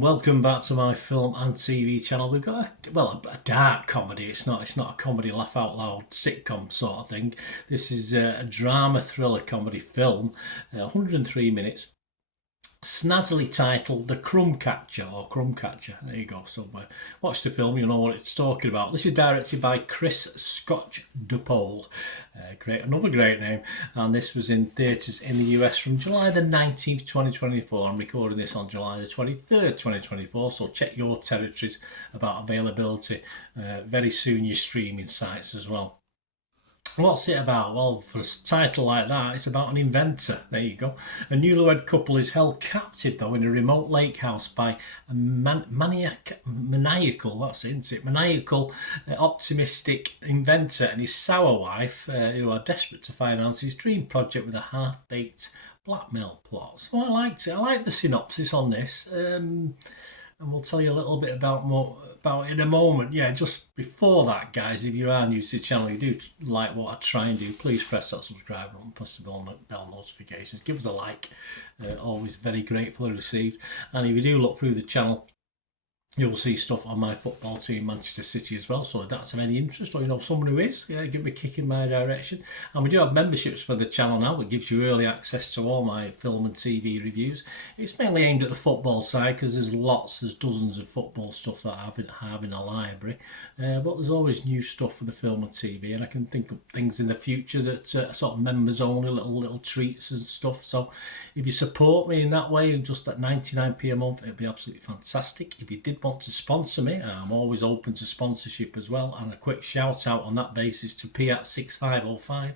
and welcome back to my film and TV channel. We've got a dark comedy. It's not a comedy laugh out loud sitcom sort of thing. This is a drama thriller comedy film, 103 minutes, snazzily titled The Crumb Catcher or Crumb Catcher. There you go. So watch the film, you'll know what it's talking about. This is directed by Chris Scotch DuPole. Another great name. And this was in theatres in the US from July the 19th, 2024. I'm recording this on July the 23rd, 2024. So check your territories about availability. Very soon your streaming sites as well. What's it about? Well, for a title like that, it's about an inventor. There you go. A newlywed couple is held captive, though, in a remote lake house by a maniacal, optimistic inventor and his sour wife, who are desperate to finance his dream project with a half-baked blackmail plot. So I liked it. I like the synopsis on this, and we'll tell you a little bit about it in a moment. Yeah, just before that, guys, if you are new to the channel, you do like what I try and do, please press that subscribe button, press the bell notifications, give us a like, always very gratefully received. And if you do look through the channel, you'll see stuff on my football team, Manchester City, as well. So if that's of any interest, or you know someone who is, give me a kick in my direction. And we do have memberships for the channel now that gives you early access to all my film and TV reviews. It's mainly aimed at the football side because there's dozens of football stuff that I have in a library. But there's always new stuff for the film and TV, and I can think of things in the future that are sort of members only, little treats and stuff. So if you support me in that way, and just at 99p a month, it'd be absolutely fantastic. If you did want to sponsor me, I'm always open to sponsorship as well. And a quick shout out on that basis to P@6505.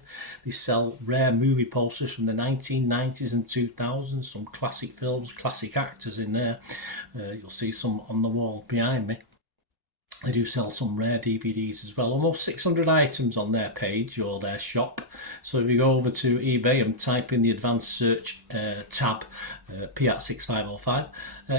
They sell rare movie posters from the 1990s and 2000s, some classic films, classic actors in there. You'll see some on the wall behind me. They do sell some rare DVDs as well. Almost 600 items on their page or their shop. So if you go over to eBay and type in the advanced search tab, P@6505,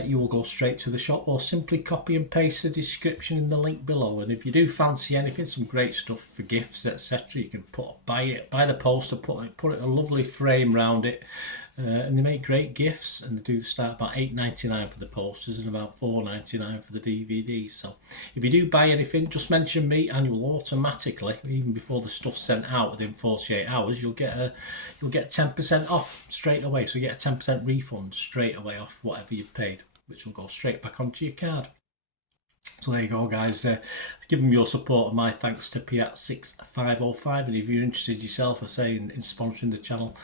you will go straight to the shop, or simply copy and paste the description in the link below. And if you do fancy anything, some great stuff for gifts, etc., you can buy the poster, put a lovely frame around it. And they make great gifts, and they do start about $8.99 for the posters and about $4.99 for the DVDs. So if you do buy anything, just mention me, and you'll automatically, even before the stuff's sent out within 48 hours, you'll get 10% off straight away. So you get a 10% refund straight away off whatever you've paid, which will go straight back onto your card. So there you go, guys. Give them your support, and my thanks to P@6505. And if you're interested yourself, I say, in sponsoring the channel,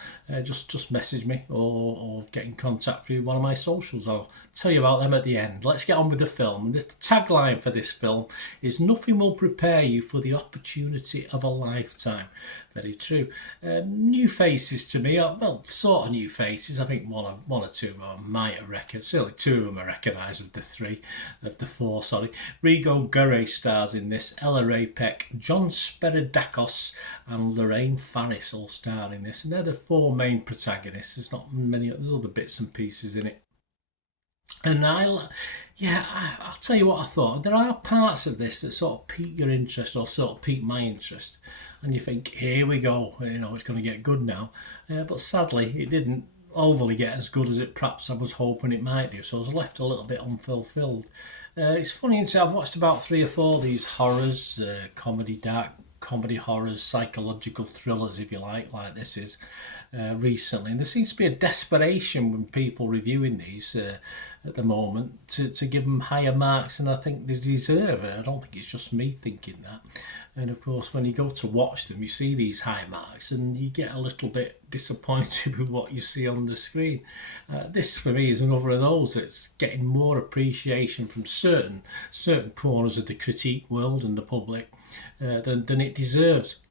just message me or get in contact through one of my socials. I'll tell you about them at the end. Let's get on with the film. And the tagline for this film is "Nothing will prepare you for the opportunity of a lifetime." Very true. New faces to me, well, sort of new faces. I think one or two of them I might have recognised. Certainly two of them I recognise of the four. Rigo Gurray stars in this. Ella Ray Peck, John Speridakos, and Lorraine Faris all star in this. And they're the four main protagonists. There's not many. There's other bits and pieces in it. And I'll tell you what I thought. There are parts of this that sort of pique your interest, or sort of pique my interest, and you think, here we go, it's going to get good now. But sadly, it didn't overly get as good as it perhaps I was hoping it might do. So I was left a little bit unfulfilled. It's funny, I've watched about 3 or 4 of these horrors, dark comedy horrors, psychological thrillers, if you like this is, recently. And there seems to be a desperation when people reviewing these at the moment to give them higher marks than I think they deserve. I don't think it's just me thinking that. And of course, when you go to watch them, you see these high marks and you get a little bit disappointed with what you see on the screen. This, for me, is another of those that's getting more appreciation from certain corners of the critique world and the public than it deserves.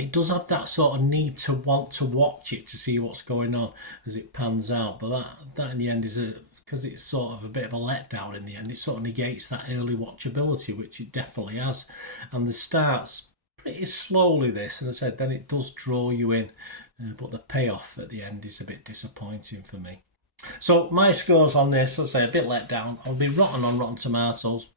It does have that sort of need to want to watch it to see what's going on as it pans out, but that in the end is because it's sort of a bit of a letdown in the end. It sort of negates that early watchability, which it definitely has. And the starts pretty slowly, this, and I said, then it does draw you in, but the payoff at the end is a bit disappointing for me. So my scores on this, let's say, a bit let down. I'll be rotten on Rotten Tomatoes.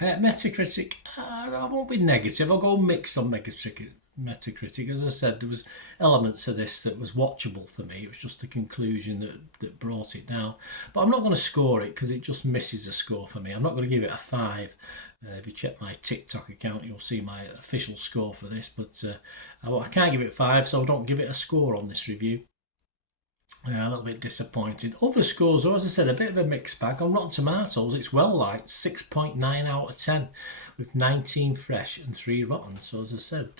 Metacritic, I won't be negative. I'll go mixed on Metacritic. Metacritic. As I said, there was elements of this that was watchable for me. It was just the conclusion that brought it down. But I'm not going to score it because it just misses a score for me. I'm not going to give it a 5. If you check my TikTok account, you'll see my official score for this. But I can't give it 5, so I don't give it a score on this review. A little bit disappointed. Other scores, though, as I said, a bit of a mixed bag. On Rotten Tomatoes, it's well liked, 6.9 out of 10, with 19 fresh and 3 rotten. So, as I said,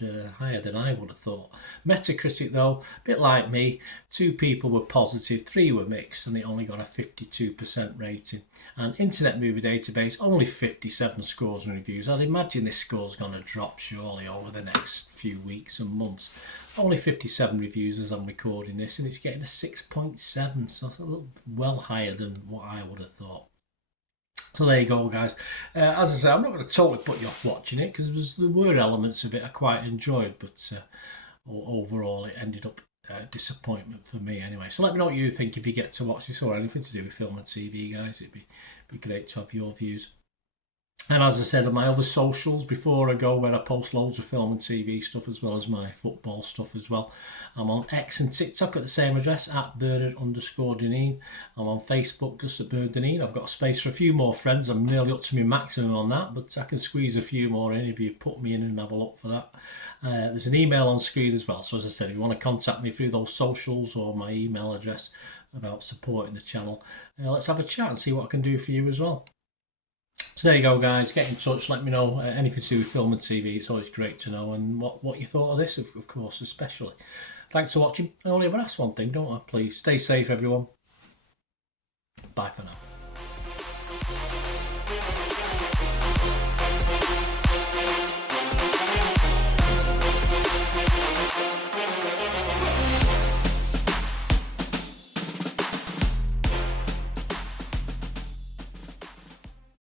higher than I would have thought. Metacritic, though, a bit like me, 2 people were positive, 3 were mixed, and it only got a 52% rating. And Internet Movie Database, only 57 scores and reviews. I'd imagine this score's going to drop surely over the next few weeks and months. Only 57 reviews as I'm recording this, and it's getting a 6.7, so it's a little well higher than what I would have thought. So there you go, guys. As I said, I'm not going to totally put you off watching it because there were elements of it I quite enjoyed, but overall it ended up disappointment for me anyway. So let me know what you think if you get to watch this or anything to do with film and TV, guys. It'd be great to have your views. And as I said, on my other socials before I go, where I post loads of film and TV stuff as well as my football stuff as well. I'm on X and TikTok at the same address, at Bernard_Deneen. I'm on Facebook, just at Bernard Deneen. I've got space for a few more friends. I'm nearly up to my maximum on that, but I can squeeze a few more in if you put me in and have a look for that. There's an email on screen as well. So as I said, if you want to contact me through those socials or my email address about supporting the channel, let's have a chat and see what I can do for you as well. So there you go, guys. Get in touch. Let me know anything to do with film and TV. It's always great to know, and what you thought of this, of course, especially. Thanks for watching. I only ever ask one thing, don't I? Please stay safe, everyone. Bye for now.